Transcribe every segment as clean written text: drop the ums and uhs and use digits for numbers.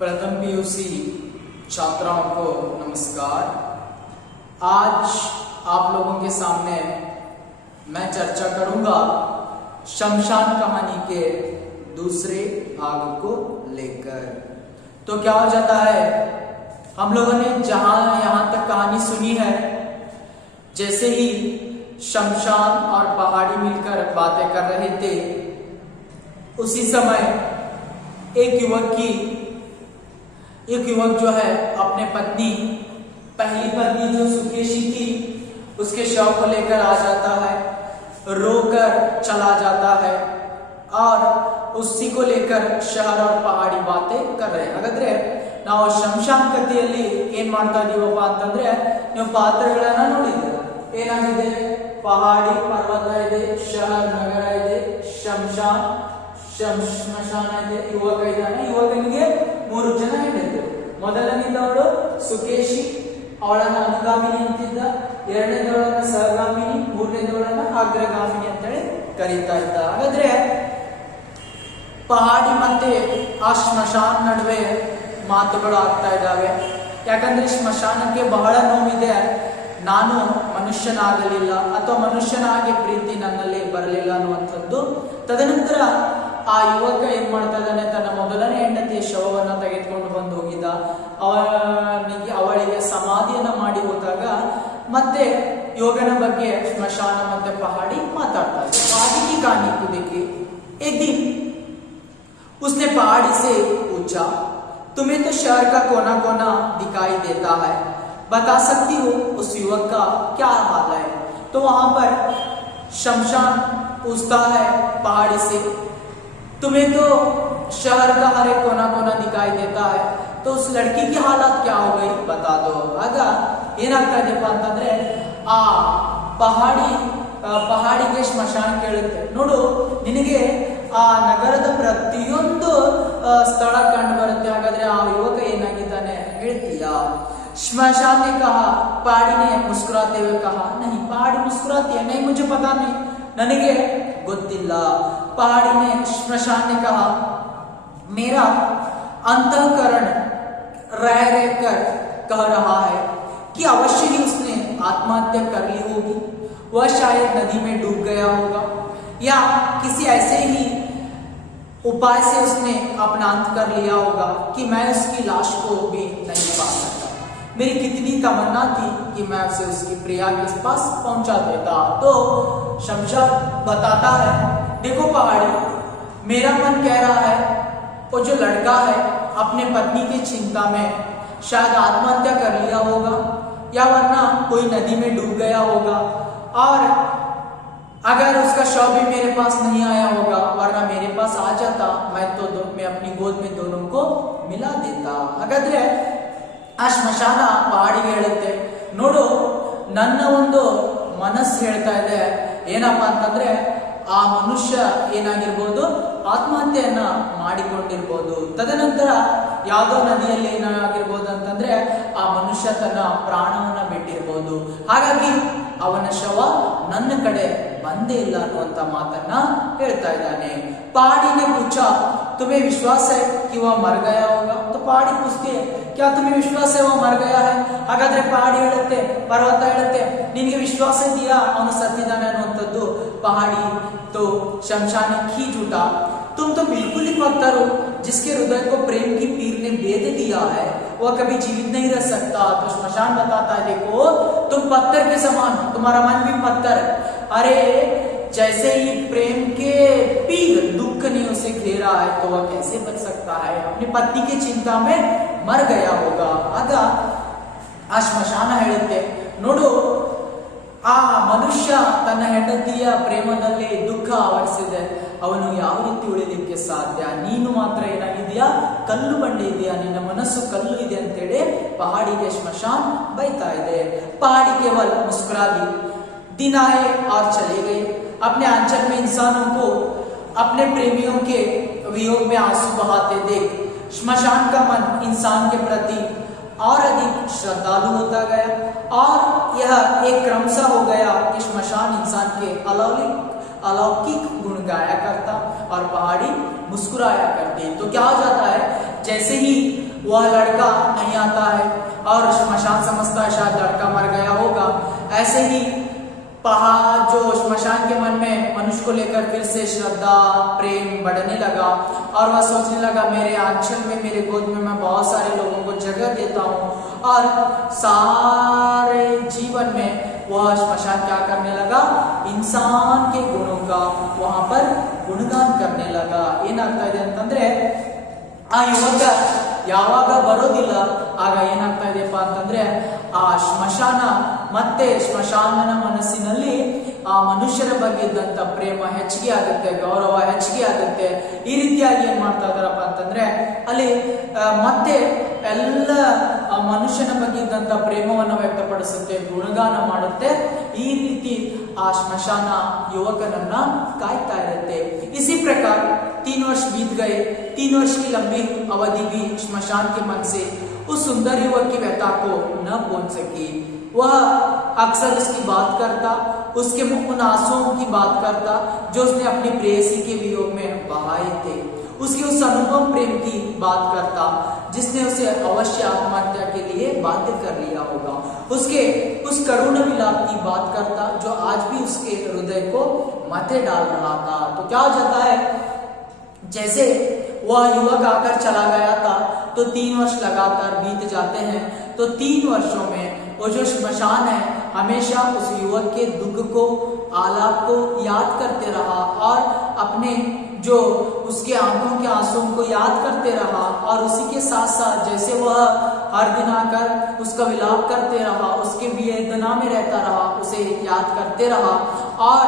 प्रथम पीयूसी छात्राओं को नमस्कार। आज आप लोगों के सामने मैं चर्चा करूंगा शमशान कहानी के दूसरे भाग को लेकर। तो क्या हो जाता है, हम लोगों ने यहां तक कहानी सुनी है, जैसे ही शमशान और पहाड़ी मिलकर बातें कर रहे थे, उसी समय एक युवक जो है अपने पहली पत्नी जो सुकेशी थी, उसके शव को लेकर आ जाता है, रोकर चला जाता है और उसी को लेकर शहर और पहाड़ी बातें कर रहे हैं। ಹಾಗಾದ್ರೆ ನಾವು ಶಮಶಾನ್ ಕಥೆಯಲ್ಲಿ ಏನ್ ಮಾಡ್ತಾ ಇದೀವಪ್ಪ ಅಂತಂದ್ರೆ, ನೀವು ಪಾತ್ರಗಳನ್ನ ನೋಡಿದ್ರೆ ಏನಾಗಿದೆ, ಪಹಾಡಿ ಪರ್ವತ ಇದೆ, ಶಹರ್ ನಗರ ಇದೆ, ಸ್ಮಶಾನ ಇದೆ, ಯುವಕ ಇದ್ದಾನೆ, ಯುವಕನಿಗೆ 3 ಜನ ಹೆಂಡತಿಯರು. ಮೊದಲನೇದವಳು ಸುಕೇಶಿ, ಅವಳನ್ನ ಅನುಗಾಮಿನಿ ಅಂತಿದ್ದ, ಎರಡನೇದವಳನ್ನ ಸಹಗಾಮಿನಿ, ಮೂರನೇದವಳನ್ನ ಅಗ್ರಗಾಮಿನಿ ಅಂತೇಳಿ ಕರೀತಾ ಇದ್ದ. ಹಾಗಾದ್ರೆ ಪಹಾಡಿ ಮತ್ತೆ ಆ ಸ್ಮಶಾನ ನಡುವೆ ಮಾತುಗಳು ಆಗ್ತಾ ಇದ್ದಾವೆ. ಯಾಕಂದ್ರೆ ಸ್ಮಶಾನಕ್ಕೆ ಬಹಳ ನೋವಿದೆ, ನಾನು ಮನುಷ್ಯನಾಗಲಿಲ್ಲ ಅಥವಾ ಮನುಷ್ಯನಾಗಿ ಪ್ರೀತಿ ನನ್ನಲ್ಲಿ ಬರಲಿಲ್ಲ ಅನ್ನುವಂಥದ್ದು. ತದನಂತರ ಆ ಯುವಕ ಏನ್ ಮಾಡ್ತಾ ಇದ್ದಾನೆ, ತನ್ನ ಮೊದಲನೇ ಹೆಂಡತಿಯ ಶವವನ್ನ ತೆಗೆದುಕೊಂಡು ಬಂದು ಹೋಗಿದ್ದ. ಅವಳಿಗೆ ಸಮಾಧಿಯನ್ನ ಮಾಡಿ ಹೋದಾಗ ಮತ್ತೆ ಯೋಗನ ಬಗ್ಗೆ ಸ್ಮಶಾನ ಮತ್ತೆ ಪಹಾಡಿ ಮಾತಾಡ್ತಾ ಇದ್ದ. पहाड़ी की कहानी को देखिए। एक दिन उसने पहाड़ी से पूछा, तुम्हें तो शहर का कोना कोना दिखाई देता है, बता सकती हो उस युवक का क्या हाल है? तो वहां पर शमशान पूछता है पहाड़ी से, तुम्हें तो शहर का हर एक कोना कोना दिखाई देता है, तो उस लड़की की हालत क्या हो गई बता दो. ಆಗ ಏನಾಗ್ತಾ ಇದೆಯಪ್ಪ ಅಂತಂದ್ರೆ, ಆ ಪಹಾಡಿಗೆ ಸ್ಮಶಾನ ಕೇಳುತ್ತೆ, ನೋಡು ನಿನಗೆ ಆ ನಗರದ ಪ್ರತಿಯೊಂದು ಸ್ಥಳ ಕಂಡು ಬರುತ್ತೆ, ಹಾಗಾದ್ರೆ ಆ ಯುವಕ ಏನಾಗಿದ್ದಾನೆ ಹೇಳ್ತೀಯಾ? स्मशान ने कहा, पहाड़ी ने मुस्कुराते हुए कहा, नहीं. पहाड़ी मुस्कुराती है, नहीं मुझे पता नहीं, ನನಗೆ ಗೊತ್ತಿಲ್ಲ. पहाड़ी ने स्मशान ने कहा, मेरा अंतःकरण रह रहकर कह रहा है कि अवश्य ही उसने आत्महत्या कर ली होगी, वह शायद नदी में डूब गया होगा, या किसी ऐसे ही उपाय से उसने अपना अंत कर लिया होगा कि मैं उसकी लाश को भी नहीं पा सकता. मेरी कितनी तमन्ना थी कि मैं उसे उसकी प्रिया के पास पहुंचा देता. तो शमशान बताता है, देखो पहाड़ी, मेरा मन कह रहा है वो जो लड़का है अपने पत्नी की चिंता में शायद आत्महत्या कर लिया होगा, या वरना कोई नदी में डूब गया होगा, और अगर उसका शव भी मेरे पास नहीं आया होगा, वरना मेरे पास आ जाता, मैं अपनी गोद में दोनों को मिला देता. ಹಾಗಾದ್ರೆ ಆ ಸ್ಮಶಾನ ಪಹಾಡಿಗೆ ಹೇಳುತ್ತೆ, ನೋಡು ನನ್ನ ಒಂದು ಮನಸ್ಸು ಹೇಳ್ತಾ ಇದೆ ಏನಪ್ಪಾ ಅಂತಂದ್ರೆ, ಆ ಮನುಷ್ಯ ಏನಾಗಿರ್ಬೋದು, ಆತ್ಮಹತ್ಯೆಯನ್ನ ಮಾಡಿಕೊಂಡಿರ್ಬೋದು. ತದನಂತರ ಯಾವುದೋ ನದಿಯಲ್ಲಿ ಏನಾಗಿರ್ಬೋದು ಅಂತಂದ್ರೆ, ಆ ಮನುಷ್ಯ ತನ್ನ ಪ್ರಾಣವನ್ನ ಬಿಟ್ಟಿರ್ಬೋದು. ಹಾಗಾಗಿ ಅವನ ಶವ ನನ್ನ ಕಡೆ ಬಂದೇ ಇಲ್ಲ ಅನ್ನುವಂತ ಮಾತನ್ನ ಹೇಳ್ತಾ ಇದ್ದಾನೆ. पहाड़ी ने पूछा, तुम्हें विश्वास है कि वह मर गया होगा? तो पहाड़ी पूछती है, क्या तुम्हें विश्वास है वह मर गया है? ಹಾಗಾದ್ರೆ ಪಹಾಡಿ ಹೇಳುತ್ತೆ, ಪರ್ವತ ಹೇಳುತ್ತೆ, ನಿನಗೆ ವಿಶ್ವಾಸ ಇದೆಯಾ ಅವನು ಸತ್ತಿದ್ದಾನೆ ಅನ್ನುವಂಥದ್ದು? पहाड़ी तो शमशान खींच उठा, तुम तो बिल्कुल ही पत्थर हो, जिसके हृदय को प्रेम की पीर ने बेध दिया है, वह कभी जीवित नहीं रह सकता. तो स्मशान बताता है, देखो तुम पत्थर के समान हो, तुम्हारा मन भी पत्थर है. अरे जैसे ही प्रेम के पीर दुख ने उसे घेरा है, तो वह कैसे बच सकता है? अपनी पत्नी की चिंता में मर गया होगा. ಆಗ ಆ ಸ್ಮಶಾನ ಹೇಳುತ್ತೆ, ನೋಡು ಆ ಮನುಷ್ಯ ತನ್ನ ಹೆಂಡತಿಯ ಪ್ರೇಮದಲ್ಲಿ ದುಃಖ ಆವರಿಸಿದೆ, ಅವನು ಯಾವ ರೀತಿ ಉಳಿಲಿಕ್ಕೆ ಸಾಧ್ಯ? ನೀನು ಮಾತ್ರ ಏನಾಗಿದೆಯಾ, ಕಲ್ಲು ಬಂಡೆ ಇದೆಯಾ, ನಿನ್ನ ಮನಸ್ಸು ಕಲ್ಲು ಇದೆ ಅಂತೇಳಿ ಪಹಾಡಿಗೆ ಸ್ಮಶಾನ್ ಬೈತಾ ಇದೆ. पहाड़ी केवल मुस्कुरा दी, दिन आए और चले गए. अपने आंचल में इंसानों को अपने प्रेमियों के वियोग में आंसू बहाते देख स्मशान का मन इंसान के प्रति और अधिक श्रद्धालु होता गया, और यह एक क्रम सा हो गया कि स्मशान इंसान के अलौकिक गुण गाया करता और पहाड़ी मुस्कुराया करती. तो क्या हो जाता है, जैसे ही वह लड़का नहीं आता है और श्मशान समझता है शायद लड़का मर गया होगा। ऐसे ही जो श्मशान के मन में मनुष्य को लेकर फिर से श्रद्धा प्रेम बढ़ने लगा और वह सोचने लगा मेरे आंचल में, मेरे गोद में मैं बहुत सारे लोगों को जगह देता हूँ। और सारे जीवन में वह श्मशान क्या करने लगा, इंसान के गुणों का वहां पर गुणगान करने लगा। ಏನಾಗ್ತಾ ಇದೆ ಅಂತಂದ್ರೆ ಆ ಯುವಕ ಯಾವಾಗ ಬರೋದಿಲ್ಲ ಆಗ ಏನಾಗ್ತಾ ಇದೆಯಪ್ಪ ಅಂತಂದ್ರೆ ಆ ಸ್ಮಶಾನ ಮತ್ತೆ ಸ್ಮಶಾನನ ಮನಸ್ಸಿನಲ್ಲಿ ಆ ಮನುಷ್ಯರ ಬಗ್ಗೆ ಇದ್ದಂತ ಪ್ರೇಮ ಹೆಚ್ಚಿಗೆ ಆಗುತ್ತೆ, ಗೌರವ ಹೆಚ್ಚಿಗೆ ಆಗುತ್ತೆ। ಈ ರೀತಿಯಾಗಿ ಏನ್ ಮಾಡ್ತಾ ಇದಾರಪ್ಪ ಅಂತಂದ್ರೆ ಅಲ್ಲಿ ಮತ್ತೆ ಎಲ್ಲ ಮನುಷ್ಯನ ಬಗ್ಗೆ ಇದ್ದಂತ ಪ್ರೇಮವನ್ನು ವ್ಯಕ್ತಪಡಿಸುತ್ತೆ, ಗುಣಗಾನ ಮಾಡುತ್ತೆ। ಈ ರೀತಿ ಆ ಸ್ಮಶಾನ ಯುವಕನನ್ನ ಕಾಯ್ತಾ ಇರುತ್ತೆ। इसी प्रकार 3 वर्ष बीत गए। 3 वर्ष की लंबी अवधि भी श्मशान के मन से उस सुंदर युवक की व्यथा को न पहुंच सकी। वह अक्सर उसकी बात करता, उसके उन आंसुओं की बात करता जो उसने अपनी प्रेयसी के वियोग में बहाए थे, उसकी उस अनुपम प्रेम की बात करता जिसने उसे अवश्य आत्महत्या के लिए बाध्य कर लिया होगा, उसके उस करुण विलाप की बात करता जो आज भी उसके हृदय को माथे डाल रहा था। तो क्या हो जाता है, जैसे वह युवक आकर चला गया था तो 3 वर्ष लगातार बीत जाते हैं। तो 3 वर्षों में वो जो श्मशान है हमेशा उस युवक के दुख को, आलाप को याद करते रहा और अपने जो उसके आंखों के आंसुओं को याद करते रहा और उसी के साथ साथ जैसे वह हर दिन आकर उसका विलाप करते रहा, उसके वेदना में रहता रहा, उसे याद करते रहा और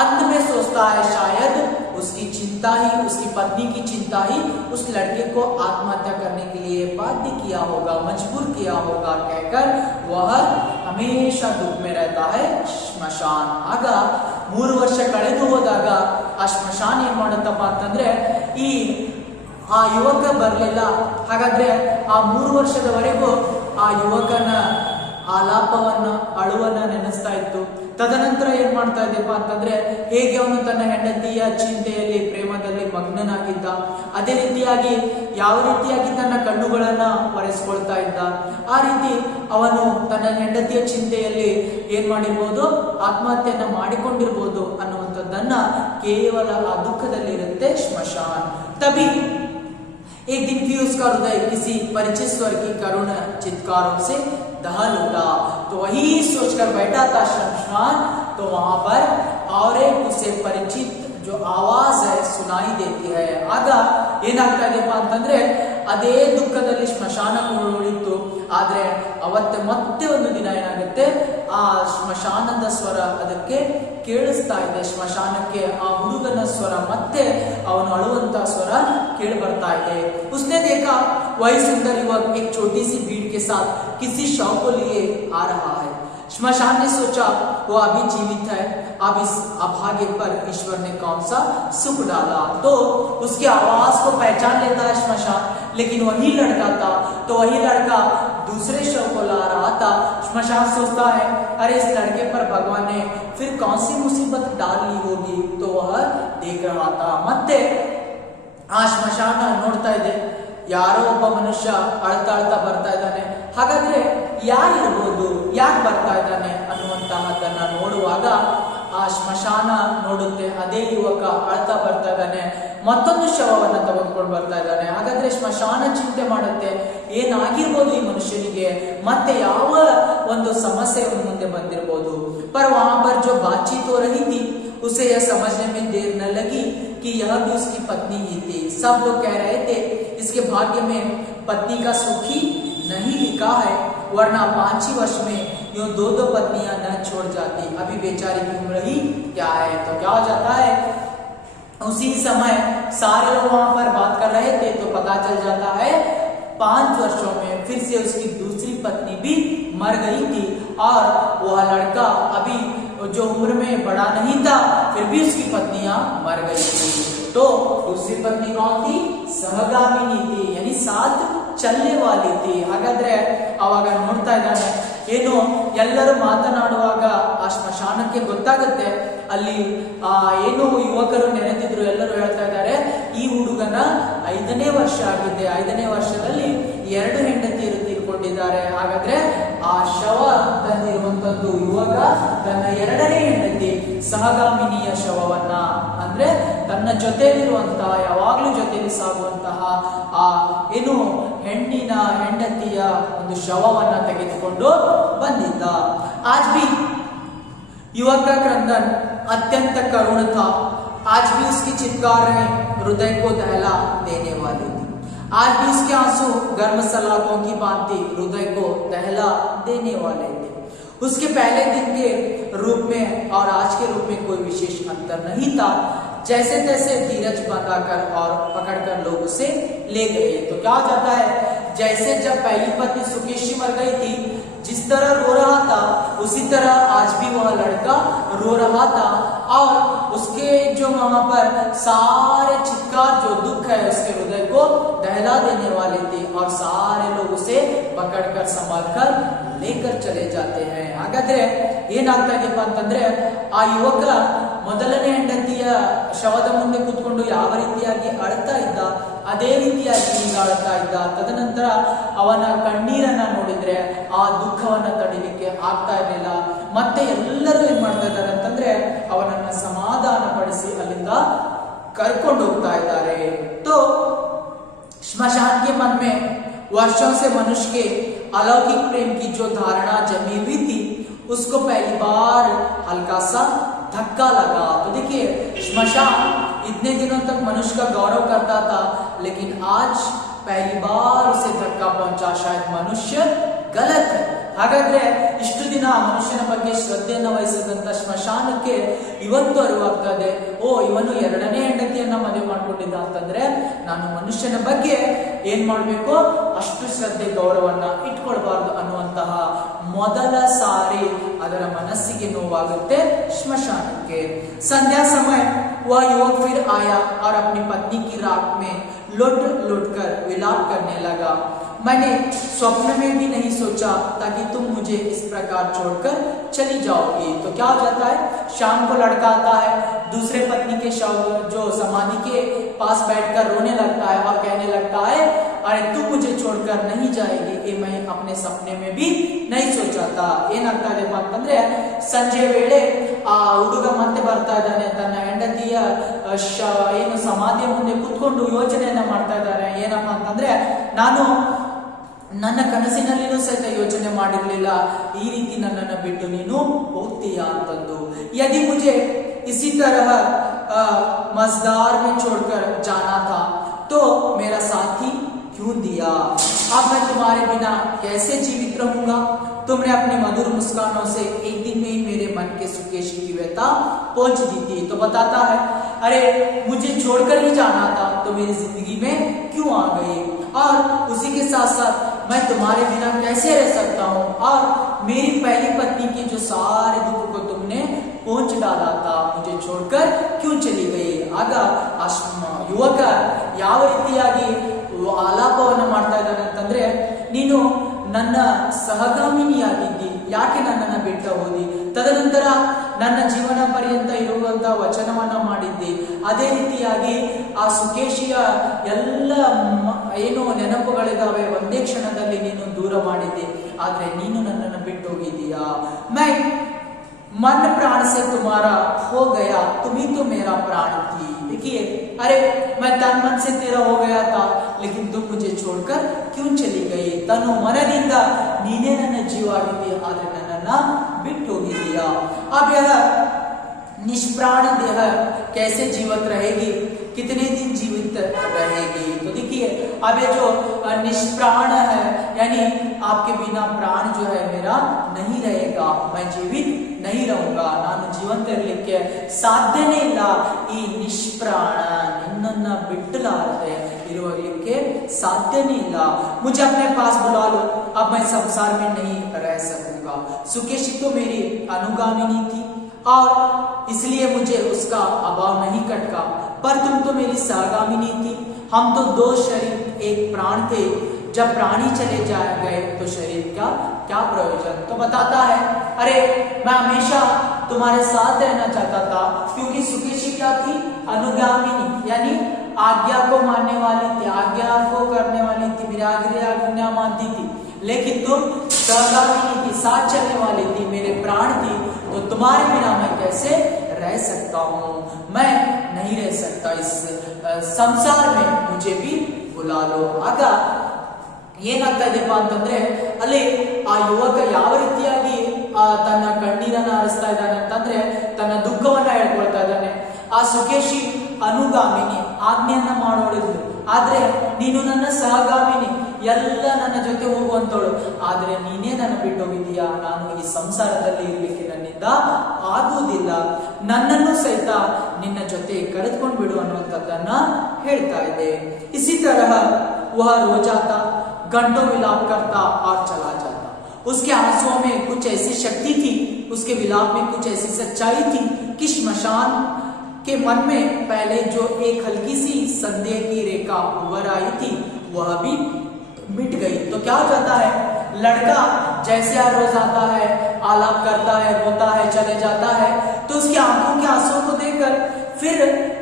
अंत में सोचता है शायद उसकी चिंता ही, उसकी पत्नी की चिंता ही उस लड़के को आत्महत्या करने के लिए बाध्य किया होगा, मजबूर किया होगा कहकर वह हमेशा दुख में रहता है श्मशान। ಆಗ 3 ವರ್ಷ ಕಳೆದು ಹೋದಾಗ ಆ ಸ್ಮಶಾನ ಏನ್ ಮಾಡುತ್ತಪ್ಪ ಅಂತಂದ್ರೆ ಆ ಯುವಕ ಬರಲಿಲ್ಲ। ಹಾಗಾದ್ರೆ ಆ 3 ವರ್ಷದವರೆಗೂ ಆ ಯುವಕನ ಆಲಾಪವನ್ನ, ಅಳುವನ್ನ ನೆನೆಸ್ತಾ ಇತ್ತು। ತದನಂತರ ಏನ್ ಮಾಡ್ತಾ ಇದೆಯಪ್ಪ ಅಂತಂದ್ರೆ ಹೇಗೆ ಅವನು ತನ್ನ ಹೆಂಡತಿಯ ಚಿಂತೆಯಲ್ಲಿ, ಪ್ರೇಮದಲ್ಲಿ ಮಗ್ನನಾಗಿದ್ದ, ಅದೇ ರೀತಿಯಾಗಿ ಯಾವ ರೀತಿಯಾಗಿ ತನ್ನ ಕಣ್ಣುಗಳನ್ನ ಒರೆಸ್ಕೊಳ್ತಾ ಇದ್ದ, ಆ ರೀತಿ ಅವನು ತನ್ನ ಹೆಂಡತಿಯ ಚಿಂತೆಯಲ್ಲಿ ಏನ್ ಮಾಡಿರ್ಬೋದು, ಆತ್ಮಹತ್ಯೆಯನ್ನ ಮಾಡಿಕೊಂಡಿರ್ಬೋದು ಅನ್ನುವಂಥದ್ದನ್ನ ಕೇವಲ ಆ ದುಃಖದಲ್ಲಿರುತ್ತೆ ಸ್ಮಶಾನ್। तभी एक दिन भी उसका हृदय किसी परिचित स्वर की करुण चित्कारों से दहल उठा। तो वही सोचकर बैठा था श्मशान, तो वहां पर और एक उसे परिचित जो आवाज है सुनाई देती है। ಆಗ ಏನಾಗ್ತಾ ಇದೆಯಪ್ಪ ಅಂತಂದ್ರೆ ಅದೇ ದುಃಖದಲ್ಲಿ ಸ್ಮಶಾನ ಉಳಿತು, ಆದ್ರೆ ಅವತ್ತೆ ಮತ್ತೆ ಒಂದು ದಿನ ಏನಾಗುತ್ತೆ, ಆ ಸ್ಮಶಾನದ ಸ್ವರ ಅದಕ್ಕೆ ಕೇಳಿಸ್ತಾ ಇದೆ। ಸ್ಮಶಾನಕ್ಕೆ ಆ ಹುಡುಗನ ಸ್ವರ, ಮತ್ತೆ ಅವನು ಅಳುವಂತ ಸ್ವರ ಕೇಳಿ ಬರ್ತಾ ಇದೆ। उसने देखा वही सुंदर युवक एक छोटी सी भीड़ के साथ किसी शव को लिए आ रहा है। श्मशान ने सोचा वो अभी जीवित है, अब इस अभागे पर ईश्वर ने कौन सा सुख डाला। तो उसकी आवाज को पहचान लेता है श्मशान, लेकिन वही लड़का था। तो वही लड़का दूसरे शव को ला रहा था। श्मशान सोचता है अरे इस लड़के पर भगवान ने फिर कौन सी मुसीबत डाल ली होगी। तो वह देख रहा था, ಮತ್ತೆ ಆ ಸ್ಮಶಾನ ನೋಡ್ತಾ ಇದೆ, ಯಾರೋ ಒಬ್ಬ ಮನುಷ್ಯ ಅಳ್ತಾ ಅಳ್ತಾ ಬರ್ತಾ ಇದ್ದಾನೆ। ಹಾಗಾದ್ರೆ ಯಾರಿರ್ಬೋದು, ಯಾಕೆ ಬರ್ತಾ ಇದ್ದಾನೆ ಅನ್ನುವಂತಹದನ್ನ ನೋಡುವಾಗ ಆ ಸ್ಮಶಾನ ನೋಡುತ್ತೆ, ಅದೇ ಯುವಕ ಅಳ್ತಾ ಬರ್ತಾ ಇದ್ದಾನೆ, ಮತ್ತೊಂದು ಶವವನ್ನ ತೆಗೆದುಕೊಂಡು ಬರ್ತಾ ಇದ್ದಾನೆ। ಹಾಗಾದ್ರೆ ಸ್ಮಶಾನ ಚಿಂತೆ ಮಾಡುತ್ತೆ, ಏನಾಗಿರ್ಬೋದು ಈ ಮನುಷ್ಯನಿಗೆ, ಮತ್ತೆ ಯಾವ ಒಂದು ಸಮಸ್ಯೆ ಮುಂದೆ ಬಂದಿರಬಹುದು। पर वहां पर जो बातचीत हो रही थी उसे यह समझने में देर न लगी कि यह भी उसकी पत्नी ही थी। सब लोग कह रहे थे इसके भाग्य में पत्नी का सुख ही नहीं लिखा है, वरना 5 ही वर्ष में यूं 2 पत्नियां न छोड़ जाती, अभी बेचारी की उम्र ही क्या है। तो क्या हो जाता है, उसी समय सारे लोग वहां पर बात कर रहे थे तो पता चल जाता है 5 वर्षों में फिर से उसकी दूसरी पत्नी भी मर गई थी और वह लड़का अभी जो उम्र में बड़ा नहीं था फिर भी उसकी पत्नियां मर गई थी। तो दूसरी पत्नी कौन थी, सहगामिनी थी, यानी साथ चलने वाली थी। ಹಾಗಾದ್ರೆ ಅವಾಗ ನೋಡ್ತಾ ಇದ್ದಾನೆ, ಏನು ಎಲ್ಲರೂ ಮಾತನಾಡುವಾಗ ಆ ಸ್ಮಶಾನಕ್ಕೆ ಗೊತ್ತಾಗುತ್ತೆ, ಅಲ್ಲಿ ಏನು ಯುವಕರು ನೆನೆದಿದ್ರು ಎಲ್ಲರೂ ಹೇಳ್ತಾ ಇದ್ದಾರೆ ಈ ಹುಡುಗನ 5ನೇ ವರ್ಷ ಆಗಿದೆ, 5ನೇ ವರ್ಷದಲ್ಲಿ 2 ಹೆಂಡತಿಯರು ತೀರ್ಕೊಂಡಿದ್ದಾರೆ. ಹಾಗಾದ್ರೆ ಆ ಶವ ತಂದಿರುವಂತದ್ದು ಯುವಕ ತನ್ನ 2ನೇ ಹೆಂಡತಿ ಸಹಗಾಮಿನಿಯ ಶವವನ್ನ, ಅಂದ್ರೆ ತನ್ನ ಜೊತೆಯಲ್ಲಿರುವಂತಹ ಯಾವಾಗ್ಲೂ ಜೊತೆಯಲ್ಲಿ ಸಾಗುವಂತಹ ಆ ಏನು ಹೆಂಡತಿಯ ಒಂದು ಶವವನ್ನ ತೆಗೆದುಕೊಂಡು ಬಂದಿದ್ದ. आज भी युवक का क्रंदन अत्यंत करुण था. आज भी उसकी चित्कार हृदय को दहला देने वाली थी. आज भी उसके आंसू गर्म सलाखों की भांति हृदय को दहला देने वाले थे. उसके पहले दिन के रूप में और आज के रूप में कोई विशेष अंतर नहीं था. जैसे तैसे धीरज बंधाकर और पकड़कर लोग उसे ले गए. तो क्या हो जाता है, जैसे जब पहली पत्नी सुकेशी मर गई थी, जिस तरह रो रहा था उसी तरह आज भी वह लड़का रो रहा था. और उसके जो वहां पर सारे चित्कार जो दुख है उसके हृदय को दहला देने वाले थे और सारे लोग उसे पकड़कर संभालकर लेकर चले जाते हैं. ಹಾಗಾದ್ರೆ ಏನಾಗ್ತಾಯಿದೆಪ್ಪ ಅಂತಂದ್ರೆ, ಆ ಯುವಕ ಮೊದಲನೇ ಹೆಂಡತಿಯ ಶವದ ಮುಂದೆ ಕೂತ್ಕೊಂಡು ಯಾವ ರೀತಿಯಾಗಿ ಅಳ್ತಾ ಇದ್ದ ಅದೇ ರೀತಿಯಾಗಿ ಈಗ ಅಳ್ತಾ ಇದ್ದ. ತದನಂತರ ಅವನ ಕಣ್ಣೀರನ್ನ ನೋಡಿದ್ರೆ ಆ ದುಃಖವನ್ನ ತಡಿಲಿಕ್ಕೆ ಆಗ್ತಾ ಇರಲಿಲ್ಲ. ಮತ್ತೆ ಎಲ್ಲರೂ ಏನ್ ಮಾಡ್ತಾ ಇದ್ದಾರೆ ಅಂತಂದ್ರೆ ಅವನನ್ನ ಸಮಾಧಾನ ಪಡಿಸಿ ಅಲ್ಲಿಂದ ಕರ್ಕೊಂಡು ಹೋಗ್ತಾ ಇದ್ದಾರೆ. तो श्मशान के मन में वर्षों से मनुष्य के अलौकिक प्रेम की जो धारणा जमी हुई थी उसको पहली बार हल्का सा धक्का लगा. तो देखिए, श्मशान इतने दिनों तक मनुष्य का गौरव करता था, लेकिन आज पहली बार उसे धक्का पहुंचा. शायद मनुष्य गलत है. ಹಾಗಾದ್ರೆ ಇಷ್ಟು ದಿನ ಮನುಷ್ಯನ ಬಗ್ಗೆ ಶ್ರದ್ಧೆಯನ್ನು ವಹಿಸಿದಂತ ಶ್ಮಶಾನಕ್ಕೆ ಇವತ್ತು ಅರಿವಾಗ್ತದೆ, ಓ ಇವನು 2ನೇ ಹೆಂಡತಿಯನ್ನ ಮದುವೆ ಮಾಡ್ಕೊಂಡಿದ್ದ ಅಂತಂದ್ರೆ ನಾನು ಮನುಷ್ಯನ ಬಗ್ಗೆ ಏನ್ ಮಾಡ್ಬೇಕು, ಅಷ್ಟು ಶ್ರದ್ಧೆ ಗೌರವನ್ನ ಇಟ್ಕೊಳ್ಬಾರ್ದು ಅನ್ನುವಂತಹ ಮೊದಲ ಸಾರಿ ಅದರ ಮನಸ್ಸಿಗೆ ನೋವಾಗುತ್ತೆ श्मशानಕ್ಕೆ. संध्या समय वह युवक फिर आया और अपनी पत्नी की राख में लुट लुट कर विलाप करने लगा. मैंने स्वप्न में भी नहीं सोचा ताकि तुम मुझे इस प्रकार छोड़कर चली जाओगी. तो क्या हो जाता है, शाम को लड़का आता है, दूसरे पत्नी के शव जो समाधि के पास बैठकर रोने लगता है और कहने लगता है, अरे तू मुझे छोड़कर नहीं जाएगी. ये मैं अपने सपने में भी नहीं सोचा था. ಏನಾಗ್ತಾ ಇದೆ ಅಂತಂದ್ರೆ, ಸಂಜೆ ವೇಳೆ ಆ ಹುಡುಗ ಮತ್ತೆ ಬರ್ತಾ ಇದ್ದಾನೆ, ತನ್ನ ಹೆಂಡತಿಯ ಏನು ಸಮಾಧಿಯ ಮುಂದೆ ಕುತ್ಕೊಂಡು ಯೋಚನೆಯನ್ನ ಮಾಡ್ತಾ ಇದ್ದಾರೆ. ಏನಪ್ಪಾ ಅಂತಂದ್ರೆ, ನಾನು ನನ್ನ ಕನಸಿನಲ್ಲಿನೂ ಸಹಿತ ಯೋಚನೆ ಮಾಡಿರ್ಲಿಲ್ಲ ಈ ರೀತಿ ನನ್ನನ್ನು ಬಿಟ್ಟು ನೀನು ಹೋಗ್ತೀಯಾ ಅಂತಂದು. यदि मुझे इसी तरह मजदार में छोड़कर जाना था तो मेरा साथी क्यों दिया. अब मैं तुम्हारे बिना कैसे जीवित रहूंगा. तुमने अपनी मधुर मुस्कानों से एक दिन में ही मेरे मन के सुकेशी की व्यथा पहुंच दी थी. तो बताता है, अरे मुझे छोड़कर ही जाना था तो मेरी जिंदगी में क्यों आ गई, और उसी के साथ साथ मैं तुम्हारे बिना कैसे रह सकता हूँ, और मेरी पहली पत्नी के जो सारे दुख को तुमने पहुंच डाला था, मुझे छोड़कर क्यों चली गई. ಆಗ ಆ ಯುವಕ ಯಾವ ರೀತಿಯಾಗಿ ಆಲಾಪವನ್ನು ಮಾಡ್ತಾ ಇದ್ದಾನೆ ಅಂತಂದ್ರೆ, ನೀನು ನನ್ನ ಸಹಗಾಮಿನಿಯಾಗಿದ್ದಿ, ಯಾಕೆ ನನ್ನನ್ನು ಬಿಟ್ಟ ಹೋದಿ, ತದನಂತರ ನನ್ನ ಜೀವನ ಪರ್ಯಂತ ಇರುವಂತಹ ವಚನವನ್ನ ಮಾಡಿದ್ದಿ, ಅದೇ ರೀತಿಯಾಗಿ ಆ ಸುಕೇಶಿಯ ಎಲ್ಲ ಏನು ನೆನಪುಗಳಿದಾವೆ ಒಂದೇ ಕ್ಷಣದಲ್ಲಿ ನೀನು ದೂರ ಮಾಡಿದ್ದಿ, ಆದ್ರೆ ನೀನು ನನ್ನನ್ನು ಬಿಟ್ಟು ಹೋಗಿದ್ದೀಯಾ. मैं मन प्राण से तुम्हारा हो गया, तुम ही तो मेरा प्राण थी. देखिए, अरे मैं तन मन से तेरा हो गया था, लेकिन तुम मुझे छोड़कर क्यों चली गई. तनु मनದಿಂದ ನೀನೇ ನನ್ನ ಜೀವ ಆಗಿದ್ದೀಯ, ಆದ್ರೆ ನನ್ನನ್ನ ಬಿಟ್ಟು ಹೋಗಿದ್ದೀಯಾ. अब यह निष्प्राण देह कैसे जीवित रहेगी, कितने दिन जीवित रहेगी. तो देखिए, अब ये जो निष्प्राण है, यानी आपके बिना प्राण जो है मेरा नहीं रहेगा, मैं जीवित नहीं रहूंगा, ನಾನು ಜೀವಂತ ಇರಲಿಕ್ಕೆ ಸಾಧ್ಯನೇ ಇಲ್ಲ. ಈ ನಿಷ್ಪ್ರಾಣ ನಿನ್ನನ್ನ ಬಿಟ್ಟಲಾರದೆ ಇರುವಲಿಕ್ಕೆ ಸಾಧ್ಯನೇ ಇಲ್ಲ. मुझे अपने पास बुला लो, अब मैं संसार में नहीं रह सकूंगा. सुकेशी तो मेरी अनुगामिनी थी और इसलिए मुझे उसका अभाव नहीं कटका, पर तुम तो मेरी सहगामिनी थी. हम तो 2 शरीर 1 प्राण थे. जब प्राणी चले गए तो शरीर का क्या प्रयोजन. तो बताता है, अरे मैं हमेशा तुम्हारे साथ रहना चाहता था, क्योंकि सुकेशी क्या थी, अनुगामिनी, यानी आज्ञा को मानने वाली थी, आज्ञा को करने वाली थी, मेरी आज्ञा मानती थी, लेकिन तुम सहगामिनी थी, साथ चलने वाली थी, मेरे प्राण थी, तो तुम्हारे बिना मैं कैसे रह सकता हूँ? मैं नहीं रह सकता इस संसार में, मुझे भी बुला लो। ಆಗ ಏನಾಗ್ತಾ ಇದೆಪ್ಪ ಅಂತಂದ್ರೆ ಅಲ್ಲಿ ಆ ಯುವಕ ಯಾವ ರೀತಿಯಾಗಿ ತನ್ನ ಕಣ್ಣೀರನ್ನ ಹರಿಸ್ತಾ ಇದ್ದಾನೆ ಅಂತಂದ್ರೆ ತನ್ನ ದುಃಖವನ್ನ ಹೇಳ್ಕೊಳ್ತಾ ಇದ್ದಾನೆ. ಆ ಸುಕೇಶಿ ಅನುಗಾಮಿನಿ, ಆಜ್ಞೆಯನ್ನ ಮಾಡೋಳಿದ್ಲು, ಆದ್ರೆ ನೀನು ನನ್ನ ಸಹಗಾಮಿನಿ, ಎಲ್ಲ ನನ್ನ ಜೊತೆ ಹೋಗುವಂತವಳು, ಆದ್ರೆ ನೀನೇ ನನ್ನ ಬಿಟ್ಟು ಹೋಗಿದೀಯಾ, ನಾನು ಈ ಸಂಸಾರದಲ್ಲಿ ಇರ್ಲಿಕ್ಕೆ ನನ್ನಿಂದ ಆಗುವುದಿಲ್ಲ, ನನ್ನನ್ನು ಸಹಿತ ನಿನ್ನ ಜೊತೆ ಕರೆದುಕೊಂಡು ಬಿಡು ಅನ್ನುವಂಥದ್ದನ್ನ ಹೇಳ್ತಾ ಇದೆ. इसी तरह वह रो जाता, घंटों विलाप करता और चला जाता. उसके आंसुओं में कुछ ऐसी शक्ति थी, उसके विलाप में कुछ ऐसी सच्चाई थी कि श्मशान के मन में पहले जो एक हल्की सी संदेह की रेखा उभर आई थी वह भी मिट गई. तो क्या हो जाता है, लड़का जैसे हर रोज आता है, आलाप करता है, रोता है, चले जाता है, तो उसकी आंखों के आंसुओं को देखकर फिर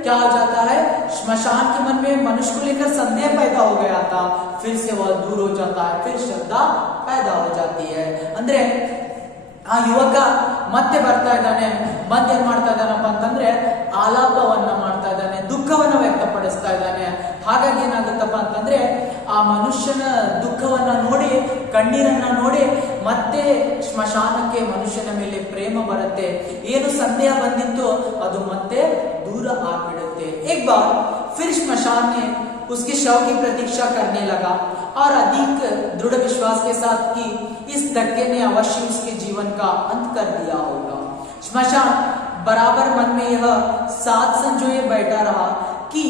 क्या हो जाता है, श्मशान के मन में मनुष्य को लेकर संदेह पैदा हो गया था, फिर से वह दूर हो जाता है, फिर श्रद्धा पैदा हो जाती है. ಅಂದ್ರೆ ಆ ಯುವಕ ಮತ್ತೆ ಬರ್ತಾ ಇದ್ದಾನೆ, ಮತ್ತೆ ಏನ್ ಮಾಡ್ತಾ ಇದ್ದಾನಪ್ಪ ಅಂತಂದ್ರೆ ಆಲಾಪವನ್ನ ಮಾಡ್ತಾ ಇದ್ದಾನೆ, ದುಃಖವನ್ನ ವ್ಯಕ್ತಪಡಿಸ್ತಾ ಇದ್ದಾನೆ. ಹಾಗಾಗಿ ಏನಾಗುತ್ತಪ್ಪ ಅಂತಂದ್ರೆ ಆ ಮನುಷ್ಯನ ದುಃಖವನ್ನ ನೋಡಿ, ಕಣ್ಣೀರನ್ನ ನೋಡಿ ಮತ್ತೆ ಸ್ಮಶಾನಕ್ಕೆ ಮನುಷ್ಯನ ಮೇಲೆ ಪ್ರೇಮ ಬರುತ್ತೆ, ಏನು ಸಂದೇಹ ಬಂದಿತ್ತು ಅದು ಮತ್ತೆ दूर ಆಗ್ಬಿಡುತ್ತೆ. एक बार फिर श्मशान में उसके शव की प्रतीक्षा करने लगा और अधिक दृढ़ विश्वास के साथ कि इस धक्के ने अवश्य उसके जीवन का अंत कर दिया होगा. श्मशान बराबर मन में यह साथ संजोए बैठा रहा कि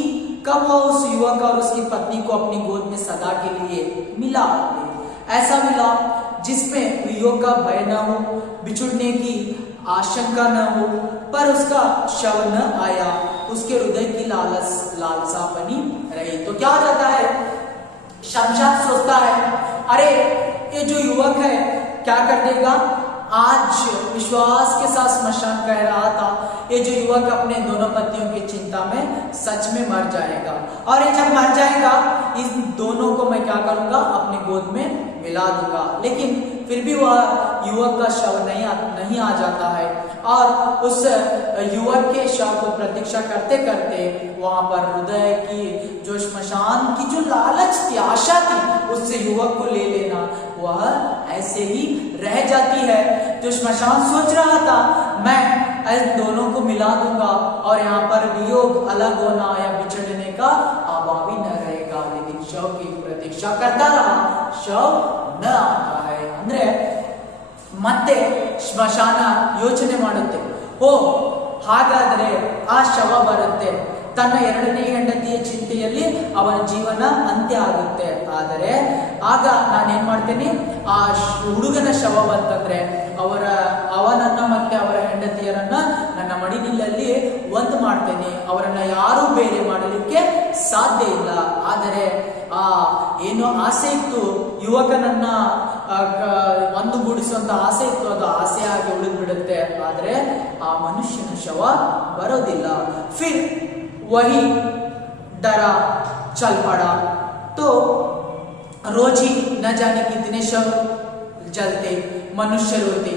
कब वह उस युवक और उसकी पत्नी को अपनी गोद में सदा के लिए मिला दे. ऐसा मिला जिसमें युवक का भय न हो, बिछुड़ने की आशंका न हो, पर उसका शव न आया, उसके हृदय की लालसा बनी रही. तो क्या हो जाता है, शमशान सोचता है अरे ये जो युवक है क्या कर देगा, आज विश्वास के साथ स्मशान कह रहा था ये जो युवक अपने दोनों पतियों की चिंता में सच में मर जाएगा, और ये जब मर जाएगा इन दोनों को मैं क्या करूंगा, अपने गोद में मिला दूंगा. लेकिन फिर भी वह युवक का शव नहीं आ जाता है, और उस युवक के शव को प्रतीक्षा करते करते वहां पर हृदय की जो श्मशान की जो लालच थी, आशा थी उससे युवक को ले लेना, वह ऐसे ही रह जाती है. जो श्मशान सोच रहा था मैं इन दोनों को मिला दूंगा और यहाँ पर वियोग, अलग होना या बिछड़ने का अभाव ही न रहेगा, लेकिन शव की प्रतीक्षा करता रहा, शव न आता है. ಅಂದ್ರೆ ಮತ್ತೆ ಸ್ಮಶಾನ ಯೋಚನೆ ಮಾಡುತ್ತೆ, ಓ ಹಾಗಾದ್ರೆ ಆ ಶವ ಬರುತ್ತೆ, ತನ್ನ ಎರಡನೇ ಹೆಂಡತಿಯ ಚಿಂತೆಯಲ್ಲಿ ಅವನ ಜೀವನ ಅಂತ್ಯ ಆಗುತ್ತೆ. ಆದರೆ ಆಗ ನಾನೇನ್ ಮಾಡ್ತೇನೆ, ಆ ಹುಡುಗನ ಶವ ಬಂತಂದ್ರೆ ಅವನನ್ನ ಮತ್ತೆ ಅವರ ಹೆಂಡತಿಯರನ್ನ ನನ್ನ ಮಡಿಲಿನಲ್ಲಿ ಒಂದು ಮಾಡ್ತೇನೆ, ಅವರನ್ನ ಯಾರೂ ಬೇರೆ ಮಾಡಲಿಕ್ಕೆ ಸಾಧ್ಯ ಇಲ್ಲ. ಆದರೆ ಆ ಏನೋ ಆಸೆ ಇತ್ತು, ಯುವಕನನ್ನ ಒಂದುಗೂಡಿಸುವಂತ ಆಸೆ ಇತ್ತು, ಅದು ಆಸೆಯಾಗಿ ಉಳಿದು ಬಿಡುತ್ತೆ, ಆದ್ರೆ ಆ ಮನುಷ್ಯನ ಶವ ಬರೋದಿಲ್ಲ. फिर वही डरा चल पड़ा, तो रोज ही न जाने कितने शव जलते, मनुष्य रोते,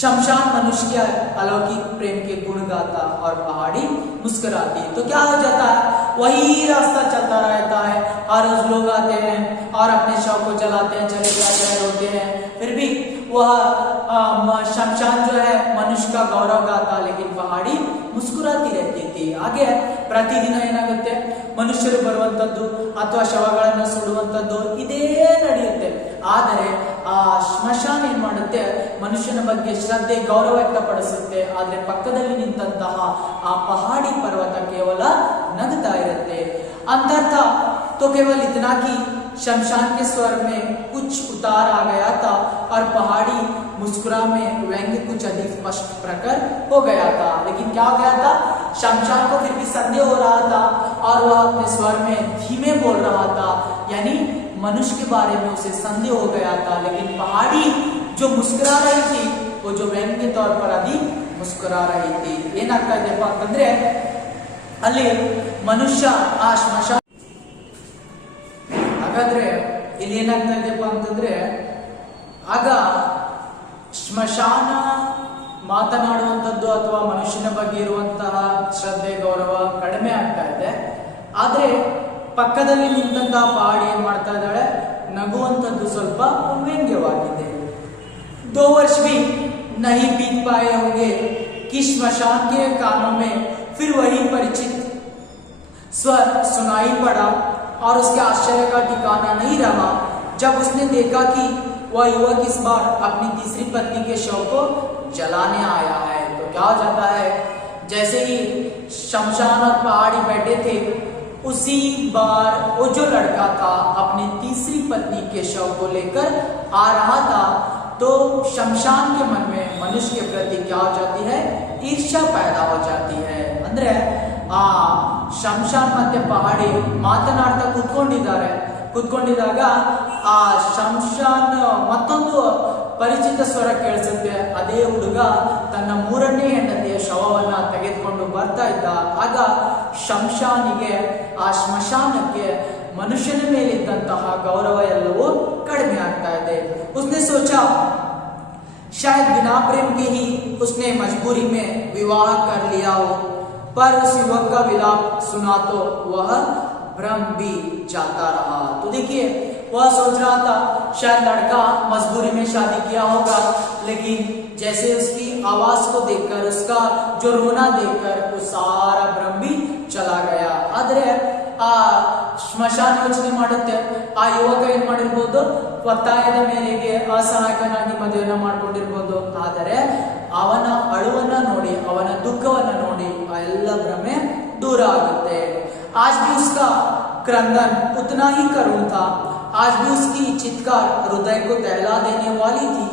शमशान मनुष्य के अलौकिक प्रेम के गुण गाता और पहाड़ी मुस्कुराती. तो क्या हो जाता है, वही रास्ता चलता रहता है, हर रोज लोग आते हैं और अपने शव को जलाते हैं, चले जाते हैं, रोते हैं, फिर भी वह शमशान जो है मनुष्य का गौरव गाता, लेकिन पहाड़ी ಮುಸ್ಕುರಾತಿ रहती. ಹಾಗೆ ಪ್ರತಿದಿನ ಏನಾಗುತ್ತೆ, ಮನುಷ್ಯರು ಬರುವಂತದ್ದು ಅಥವಾ ಶವಗಳನ್ನು ಸುಡುವಂತದ್ದು ಇದೇ ನಡೆಯುತ್ತೆ. ಆದರೆ ಆ ಸ್ಮಶಾನ ಏನ್ ಮಾಡುತ್ತೆ, ಮನುಷ್ಯನ ಬಗ್ಗೆ ಶ್ರದ್ಧೆ, ಗೌರವ ವ್ಯಕ್ತಪಡಿಸುತ್ತೆ. ಆದ್ರೆ ಪಕ್ಕದಲ್ಲಿ ನಿಂತಹ ಆ ಪಹಾಡಿ ಪರ್ವತ ಕೇವಲ ನಗ್ತಾ ಇರುತ್ತೆ. अंतर्थ तो केवल इतना कि शमशान के स्वर में कुछ उतार आ गया था और पहाड़ी मुस्कुरा में व्यंग्य कुछ अधिक स्पष्ट प्रकट हो गया था. लेकिन क्या हो गया था, शमशान को फिर भी संदेह हो रहा था और वह अपने स्वर में धीमे बोल रहा था, यानी मनुष्य के बारे में उसे संदेह हो गया था. लेकिन पहाड़ी जो मुस्कुरा रही थी वो जो व्यंग्य के तौर पर अधिक मुस्कुरा रही थी. ಏನಾಗ್ತಾ ಇದೆಯಪ್ಪ ಅಂತಂದ್ರೆ ಅಲ್ಲಿ ಮನುಷ್ಯ ಆ ಸ್ಮಶಾನ. ಹಾಗಾದ್ರೆ ಇಲ್ಲಿ ಏನಾಗ್ತಾ ಇದೆಯಪ್ಪ ಅಂತಂದ್ರೆ, ಆಗ ಸ್ಮಶಾನ ಮಾತನಾಡುವಂಥದ್ದು ಅಥವಾ ಮನುಷ್ಯನ ಬಗ್ಗೆ ಇರುವಂತಹ ಶ್ರದ್ಧೆ ಗೌರವ ಕಡಿಮೆ ಆಗ್ತಾ ಇದೆ. ಆದ್ರೆ ಪಕ್ಕದಲ್ಲಿ ನಿಂತಹ ಪಹಾಡಿ ಏನ್ ಮಾಡ್ತಾ ಇದ್ದಾಳೆ, ನಗುವಂಥದ್ದು ಸ್ವಲ್ಪ ವ್ಯಂಗ್ಯವಾಗಿದೆ. 2 वर्ष भी नहीं बीत पाए होंगे कि स्मशान के कानों में फिर वही परिचित स्वर सुनाई पड़ा और उसके आश्चर्य का ठिकाना नहीं रहा जब उसने देखा कि वह युवक इस बार अपनी तीसरी पत्नी के शव को जलाने आया है। तो क्या हो जाता है, जैसे ही शमशान और पहाड़ी बैठे थे, उसी बार वो जो लड़का था अपनी तीसरी पत्नी के शव को लेकर आ रहा था, तो शमशान के मन में मनुष्य के प्रति क्या हो जाती है, ईर्ष्या पैदा हो जाती है. ಅಂದ್ರೆ ಆ ಶಂಶಾನ್ ಮತ್ತೆ ಪಹಾಡಿ ಮಾತನಾಡ್ತಾ ಕುತ್ಕೊಂಡಿದ್ದಾಗ ಆ ಶಂಶಾನ್ ಮತ್ತೊಂದು ಪರಿಚಿತ ಸ್ವರ ಕೇಳಿಸುತ್ತೆ. ಅದೇ ಹುಡುಗ ತನ್ನ 3ನೇ ಹೆಂಡತಿಯ ಶವವನ್ನ ತೆಗೆದುಕೊಂಡು ಬರ್ತಾ ಇದ್ದ. ಆಗ ಶಂಶಾನಿಗೆ, ಆ ಸ್ಮಶಾನಕ್ಕೆ ಮನುಷ್ಯನ ಮೇಲಿದ್ದಂತಹ ಗೌರವ ಎಲ್ಲವೂ ಕಡಿಮೆ ಆಗ್ತಾ ಇದೆ. उसने सोचा शायद बिना प्रेम के ही उसने मजबूरी में विवाह कर लिया हो, पर उस युवक का विलाप सुना तो वह भ्रम भी जाता रहा. तो देखिए, वह सोच रहा था शायद लड़का मजबूरी में शादी किया होगा, लेकिन जैसे उसकी आवाज को देखकर, उसका जो रोना देखकर वो सारा भ्रम भी चला गया. आದ್ರೆ ಆ ಸ್ಮಶಾನ ಯೋಚನೆ ಮಾಡುತ್ತೆ, ಆ ಯುವಕ ಏನ್ ಮಾಡಿರ್ಬೋದು, ಒತ್ತಾಯದ ಮೇರೆಗೆ ಅಸಹಾಯಕನಾಗಿ ಮದುವೆಯನ್ನ ಮಾಡ್ಕೊಂಡಿರ್ಬೋದು. ಆದರೆ ಅವನ ಅಳುವನ್ನ ನೋಡಿ, ಅವನ ದುಃಖವನ್ನ ನೋಡಿ ಆ ಎಲ್ಲ ಭ್ರಮೆ दूर आते. आज भी उसका क्रंदन उतना ही करुण था, आज भी उसकी चित्कार हृदय को दहला देने वाली थी,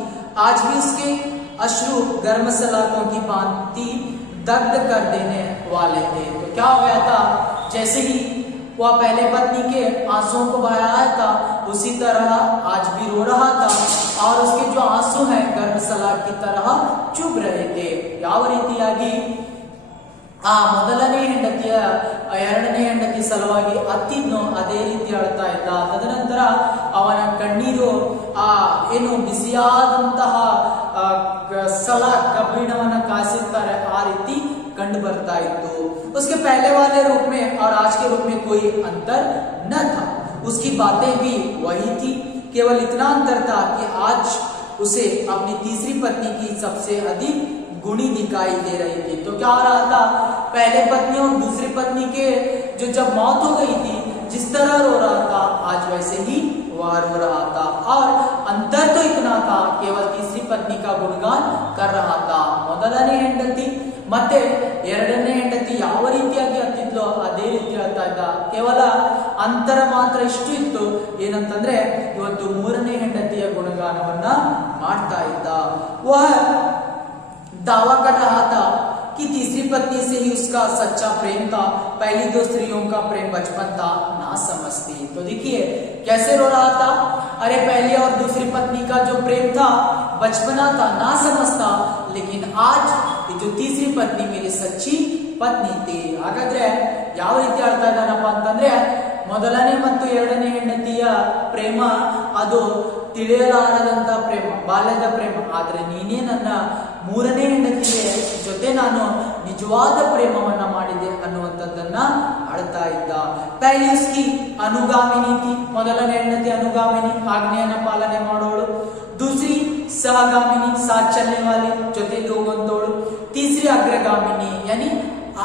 आज भी उसके अश्रु गर्म सलाखों की भांति दग्ध कर देने वाले थे. तो क्या हो गया था, जैसे ही वह पहले पत्नी के आंसुओं को बहाया था, उसी तरह आज भी रो रहा था और उसके जो आंसू हैं गर्म सलाख की तरह चुभ रहे थे. ಯಾವ ರೀತಿಯಾಗಿ ಆ ಮೊದಲನೇ ಹೆಂಡತಿಯ 2ನೇ ಹೆಂಡತಿ ಸಲುವಾಗಿ ಅತ್ತಿದ್ನೋ ಅದೇ ರೀತಿ ಅಳ್ತಾ ಇದ್ದ. ತದನಂತರ ಅವನ ಕಣ್ಣೀರು ಆ ಏನು ಬಿಸಿಯಾದಂತಹ ಕಬ್ಬಿಣವನ್ನ ಕಾಸಿರ್ತಾರೆ ಆ ರೀತಿ कंड बरता इतो. उसके पहले वाले रूप में और आज के रूप में कोई अंतर न था. उसकी बातें भी वही थी, केवल इतना अंतर था कि आज उसे अपनी तीसरी पत्नी की सबसे अधिक गुणी दिखाई दे रही थी. तो क्या हो रहा था, पहले पत्नी और दूसरी पत्नी के जो जब मौत हो गई थी, जिस तरह रो रहा था, आज वैसे ही वह रो रहा था. और अंतर तो इतना था, केवल तीसरी पत्नी का गुणगान कर रहा था. ಮೊದಲನೇ ಹೆಂಡತಿ ಮತ್ತೆ 2ನೇ ಹೆಂಡತಿ ಯಾವ ರೀತಿಯಾಗಿ ಅತ್ತಿದ್ಲೋ ಅದೇ ರೀತಿ ಹೇಳ್ತಾ ಇದ್ದ. ಕೇವಲ ಅಂತರ ಮಾತ್ರ ಇಷ್ಟು ಇತ್ತು, ಏನಂತಂದ್ರೆ ಇವತ್ತು 3ನೇ ಹೆಂಡತಿಯ ಗುಣಗಾನವನ್ನ ಮಾಡ್ತಾ ಇದ್ದ. वह दावा कर रहा था कि तीसरी पत्नी से ही उसका सच्चा प्रेम था, पहली 2 स्त्रियों का प्रेम बचपन था, ना समझती. तो देखिए कैसे रो रहा था, अरे पहली और दूसरी पत्नी का जो प्रेम था बचपना था, ना समझता, लेकिन आज ये जो तीसरी पत्नी मेरी सच्ची पत्नी थी. ಹಾಗಾದ್ರೆ ಯಾವ ರೀತಿ ಅಳ್ತಾ ಇದ್ದಾನಪ್ಪ ಅಂತಂದ್ರೆ, ಮೊದಲನೇ ಮತ್ತು 2ನೇ ಹೆಂಡತಿಯ ಪ್ರೇಮ ಅದು ತಿಳಿಯಲಾರದಂತ ಪ್ರೇಮ, ಬಾಲ್ಯದ ಪ್ರೇಮ. ಆದ್ರೆ ನೀನೇ ನನ್ನ 3ನೇ ಹೆಂಡತಿಯ ಜೊತೆ ನಾನು ನಿಜವಾದ ಪ್ರೇಮವನ್ನ ಮಾಡಿದೆ ಅನ್ನುವಂಥದ್ದನ್ನ ಅಳ್ತಾ ಇದ್ದ. ಪಹಲಿ ಉಸ್ಕಿ ಅನುಗಾಮಿನಿ ಥಿ, ಮೊದಲನೇ ಹೆಂಡತಿ ಅನುಗಾಮಿನಿ, ಆಜ್ಞೆಯನ್ನ ಪಾಲನೆ ಮಾಡೋಳು. दूसरी सहगामिनी, साथ चलने वाली, ಜೊತೆಲಿ ಹೋಗುವಂತವಳು. तीसरी अग्रगामिनी यानी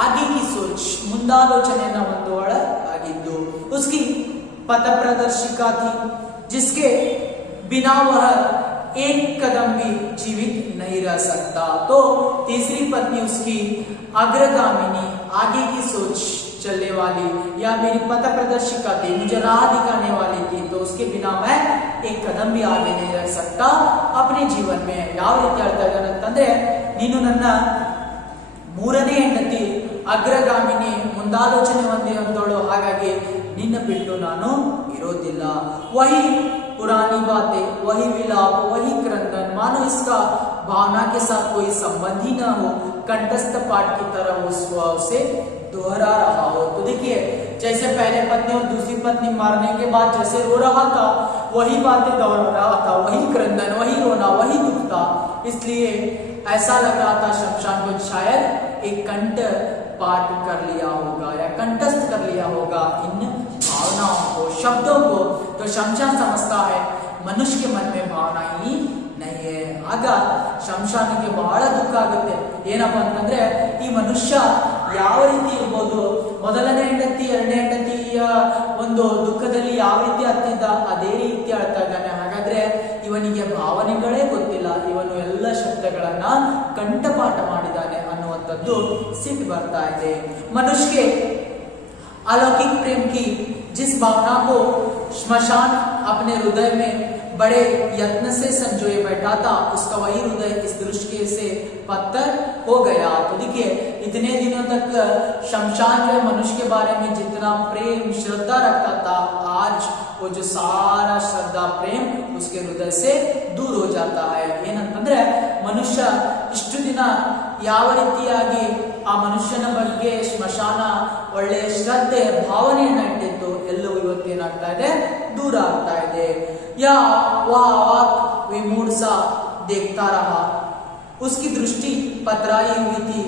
आगे की सोच, ಮುಂದಾಲೋಚನೆಯನ್ನ ಹೊಂದುವಳ ಆಗಿದ್ದು. उसकी पथ प्रदर्शिका थी, जिसके बिना वह एक कदम भी जीवित नहीं रह सकता. तो तीसरी पत्नी उसकी अग्रगामिनी, आगे की सोच चलने वाली, या मेरी पथ प्रदर्शिका थी, मुझे राह दिखाने वाली थी. तो उसके बिना मैं एक कदम भी आगे नहीं रह सकता अपने जीवन में. ಯಾವ ರೀತಿ ಹೇಳ್ತಾ ಇದ್ದಾನೆ ಅಂತಂದ್ರೆ, ನೀನು ನನ್ನ 3ನೇ ಹೆಂಡತಿ, ಅಗ್ರಗಾಮಿನಿ, ಮುಂದಾಲೋಚನೆ ಹೊಂದಿರುವಂತವಳು, ಹಾಗಾಗಿ ನಿನ್ನ ಬಿಟ್ಟು ನಾನು ಇರೋದಿಲ್ಲ. वही पुरानी बातें, वही विलाप, वही क्रंदन, मानो इसका भावना के साथ कोई संबंध ही न हो, कंठस्थ पाठ की तरह वो उसे दोहरा रहा हो। तो देखिए जैसे पहले पत्नी और दूसरी पत्नी मारने के बाद जैसे रो रहा था, वही बातें दोहरा रहा था, वही क्रंदन, वही रोना, वही दुख था। इसलिए ऐसा लग रहा था शमशान को शायद एक कंठ पाठ कर लिया होगा या कंठस्थ कर लिया होगा इन भावनाओं को, शब्दों को। तो शमशान समझता है मनुष्य के मन में भावना ही नहीं है। ಆಗ ಶಮಶಾನಕ್ಕೆ ಬಹಳ ದುಃಖ ಆಗುತ್ತೆ. ಏನಪ್ಪಾ ಅಂತಂದ್ರೆ ಈ ಮನುಷ್ಯ ಯಾವ ರೀತಿ ಇರ್ಬೋದು, ಮೊದಲನೇ ಹೆಂಡತಿ ಎರಡನೇ ಹೆಂಡತಿಯ ಒಂದು ದುಃಖದಲ್ಲಿ ಯಾವ ರೀತಿ ಅತ್ತಿದ್ದ ಅದೇ ರೀತಿ ಅಳ್ತಾ ಇದ್ದಾನೆ. ಹಾಗಾದ್ರೆ ಇವನಿಗೆ ಭಾವನೆಗಳೇ ಗೊತ್ತಿಲ್ಲ, ಇವನು ಎಲ್ಲ ಶಬ್ದಗಳನ್ನ ಕಂಠಪಾಠ ಮಾಡಿದ್ದಾನೆ ಅನ್ನುವಂಥದ್ದು ಸಿಟ್ಟು ಬರ್ತಾ ಇದೆ. ಮನುಷ್ಯಗೆ अलौकिक प्रेम की जिस भावना को श्मशान अपने हृदय में बड़े यत्न से संजोए बैठा था, उसका वही हृदय इस दृष्टि से पत्थर हो गया। तो देखिए इतने दिनों तक शमशान जो मनुष्य के बारे में जितना प्रेम श्रद्धा रखता था, आज वो जो सारा श्रद्धा प्रेम उसके हृदय से दूर हो जाता है. ಏನಂತಂದ್ರೆ ಮನುಷ್ಯ ಇಷ್ಟು ದಿನ ಯಾವ ರೀತಿಯಾಗಿ ಆ ಮನುಷ್ಯನ ಬಗ್ಗೆ ಸ್ಮಶಾನ ಒಳ್ಳೆ ಶ್ರದ್ಧೆ ಭಾವನೆಯನ್ನ ಇಟ್ಟಿತ್ತು, ಎಲ್ಲವೂ ಇವತ್ತೇನಾಗ್ತಾ ಇದೆ, दूर ಆಗ್ತಾ ಇದೆ. या वह आवाक विमूढ़ सा देखता रहा, उसकी दृष्टि पतराई हुई थी,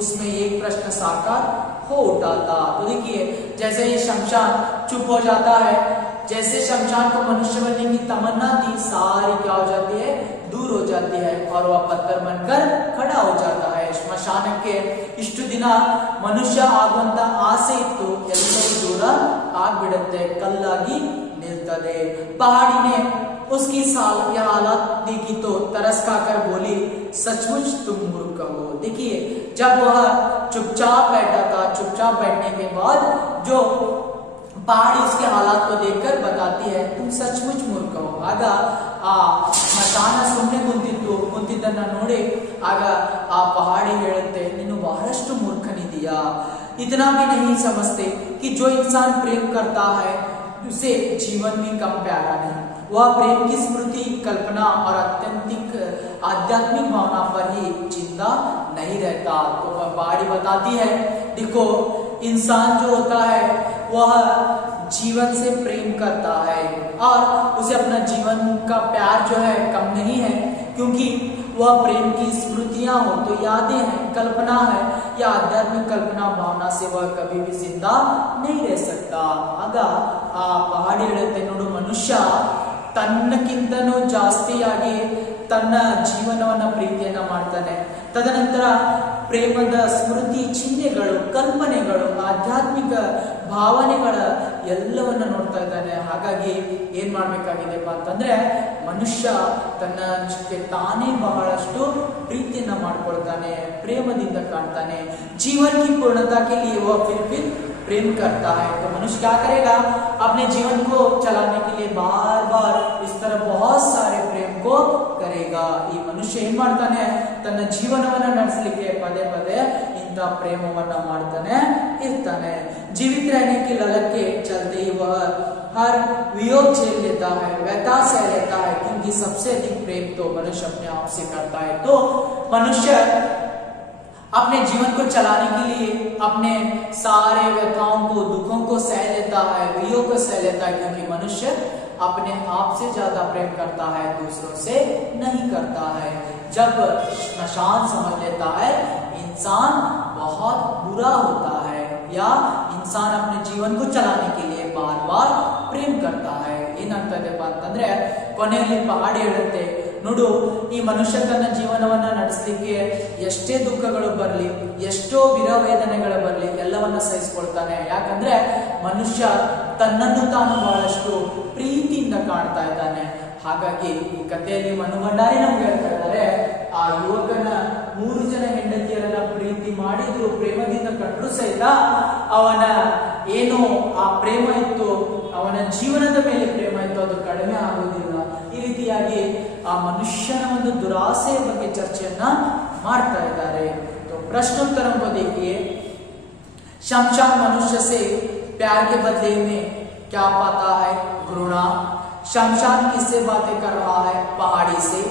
उसमें एक प्रश्न साकार हो उठा था. तो देखिए जैसे ये शमशान चुप हो जाता है, जैसे शमशान को मनुष्य बनने की तमन्ना थी सारी क्या हो जाती है, दूर हो जाती है और वह पत्थर बनकर खड़ा हो जाता है. ಸ್ಮಶಾನಕ್ಕೆ ಇಷ್ಟು ದಿನ ಮನುಷ್ಯ ಆಗುವಂತ ಆಸೆ ಇತ್ತು, ಎಲ್ಲವೂ ದೂರ ಆಗ್ಬಿಡುತ್ತೆ, ಕಲ್ಲಾಗಿ निलतदे. पहाड़ी ने उसकी यह हालत देखी तो तरस खाकर बोली, सचमुच तुम मूर्ख हो. देखिए जब वह चुपचाप बैठा था, चुपचाप बैठने के बाद जो पहाड़ी उसके हालात को देखकर बताती है, तुम सचमुच मूर्ख हो. ಆಗ ಆ ಸ್ಮಶಾನ ಸುಮ್ಮನೆ ಕುಂತಿದ್ದನ್ನ ನೋಡಿ ಆಗ ಆ ಪಹಾಡಿ ಹೇಳುತ್ತೆ, ನೀನು ಬಹಳಷ್ಟು ಮೂರ್ಖನಿದೀಯಾ. इतना भी नहीं समझते कि जो इंसान प्रेम करता है उसे जीवन में कम प्यारा नहीं, वह प्रेम की स्मृति, कल्पना और अत्यंतिक आध्यात्मिक भावना पर ही जिंदा नहीं रहता. तो वह पहाड़ी बताती है, देखो इंसान जो होता है वह जीवन से प्रेम करता है और उसे अपना जीवन का प्यार जो है कम नहीं है, क्योंकि वह प्रेम की स्मृतियां हो तो यादें हैं, कल्पना है या आध्यात्मिक कल्पना भावना से वह कभी भी जिंदा नहीं रह सकता. ಆಗ ಆ ಪಹಾಡಿ ಹೇಳುತ್ತೆ, ನೋಡು ಮನುಷ್ಯ ತನ್ನಕ್ಕಿಂತನೂ ಜಾಸ್ತಿಯಾಗಿ ತನ್ನ ಜೀವನವನ್ನ ಪ್ರೀತಿಯನ್ನ ಮಾಡ್ತಾನೆ, ತದನಂತರ ಪ್ರೇಮದ ಸ್ಮೃತಿ ಚಿಹ್ನೆಗಳು, ಕಲ್ಪನೆಗಳು, ಆಧ್ಯಾತ್ಮಿಕ ಭಾವನೆಗಳ ಎಲ್ಲವನ್ನ ನೋಡ್ತಾ ಇದ್ದಾನೆ. ಹಾಗಾಗಿ ಏನ್ ಮಾಡ್ಬೇಕಾಗಿದೆಪ್ಪ ಅಂತಂದ್ರೆ ಮನುಷ್ಯ ತನ್ನ ತಾನೇ ಬಹಳಷ್ಟು ಪ್ರೀತಿಯನ್ನ ಮಾಡ್ಕೊಳ್ತಾನೆ, ಪ್ರೇಮದಿಂದ ಕಾಣ್ತಾನೆ. जीवन की पूर्णता के लिए वह फिर प्रेम करता है. तो मनुष्य क्या करेगा, अपने जीवन को चलाने के लिए बार बार इस तरह बहुत सारे प्रेम को करेगा. ಈ ಮನುಷ್ಯ ಏನ್ ಮಾಡ್ತಾನೆ, ತನ್ನ ಜೀವನವನ್ನ ನಡೆಸಲಿಕ್ಕೆ ಪದೇ ಪದೇ ಇಂಥ ಪ್ರೇಮವನ್ನ ಮಾಡ್ತಾನೆ ಇರ್ತಾನೆ. जीवित रहने की ललक के चलते ही वह हर वियोग झेल लेता है, व्यथा सह लेता है, क्योंकि सबसे अधिक प्रेम तो मनुष्य अपने आप से करता है. तो मनुष्य अपने जीवन को चलाने के लिए अपने सारे व्यथाओं को, दुखों को सह लेता है, वियोग को सह लेता है, क्योंकि मनुष्य अपने आप से ज्यादा प्रेम करता है, दूसरों से नहीं करता है. जब स्मशान समझ लेता है इंसान बहुत बुरा होता है या इंसान अपने जीवन को चलाने के लिए बार बार प्रेम करता है. ಏನಾಗ್ತದೆಪ್ಪ ಅಂತಂದ್ರೆ ಕೊನೆಯಲ್ಲಿ ಪಹಾಡಿ ಹೇಳುತ್ತೆ, ನೋಡು ಈ ಮನುಷ್ಯ ತನ್ನ ಜೀವನವನ್ನ ನಡೆಸಲಿಕ್ಕೆ ಎಷ್ಟೇ ದುಃಖಗಳು ಬರಲಿ, ಎಷ್ಟೋ ವಿರವೇದನೆಗಳು ಬರಲಿ, ಎಲ್ಲವನ್ನ ಸಹಿಸಿಕೊಳ್ತಾನೆ. ಯಾಕಂದ್ರೆ ಮನುಷ್ಯ ತನ್ನನ್ನು ತಾನು ಬಹಳಷ್ಟು ಪ್ರೀತಿಯಿಂದ ಕಾಣ್ತಾ ಇದ್ದಾನೆ. ಹಾಗಾಗಿ ಈ ಕಥೆಯಲ್ಲಿ ಮನು ಭಂಡಾರಿ ನಮ್ಗೆ ಹೇಳ್ತಾ ಇದ್ದಾರೆ, ಆ ಯುವಕನ 3 ಜನ ಹೆಂಡತಿಯರನ್ನ ಪ್ರೀತಿ ಮಾಡಿದ್ರು, ಪ್ರೇಮದಿಂದ ಕಂಡ್ರು ಸಹಿತ ಅವನ ಏನು ಆ ಪ್ರೇಮ ಇತ್ತು, ಅವನ ಜೀವನದ ಮೇಲೆ ಪ್ರೇಮ ಇತ್ತು, ಅದು ಕಡಿಮೆ ಆಗುವುದಿಲ್ಲ. ಈ ರೀತಿಯಾಗಿ ಆ ಮನುಷ್ಯನ ಒಂದು ದುರಾಸೆಯ ಬಗ್ಗೆ ಚರ್ಚೆಯನ್ನ ಮಾಡ್ತಾ ಇದ್ದಾರೆ. तो प्रश्नोत्तर को देखिए, शमशान मनुष्य से प्यार के बदले में क्या पाता है, घृणा. शमशान किससे बातें कर रहा है, पहाड़ी से.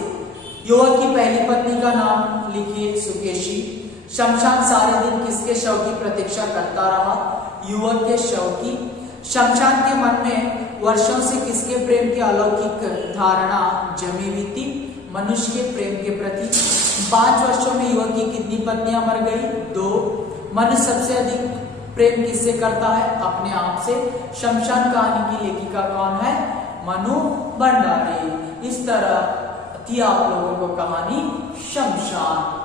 युवक की पहली पत्नी का नाम लिखिए सुकेशी. शमशान सारे दिन किसके शव की प्रतीक्षा करता रहा? युवक के शव की। शमशान के मन में वर्षों से किसके प्रेम की अलौकिक धारणा जमी हुई थी? मनुष्य के प्रेम के प्रति। 5 वर्षों में युवक की कितनी पत्नियां मर गई? 2। मनुष्य सबसे अधिक प्रेम किससे करता है? अपने आप से। शमशान कहानी की लेखिका कौन है? मनु भंडारी। इस तरह थी आप लोगों को कहानी शमशान।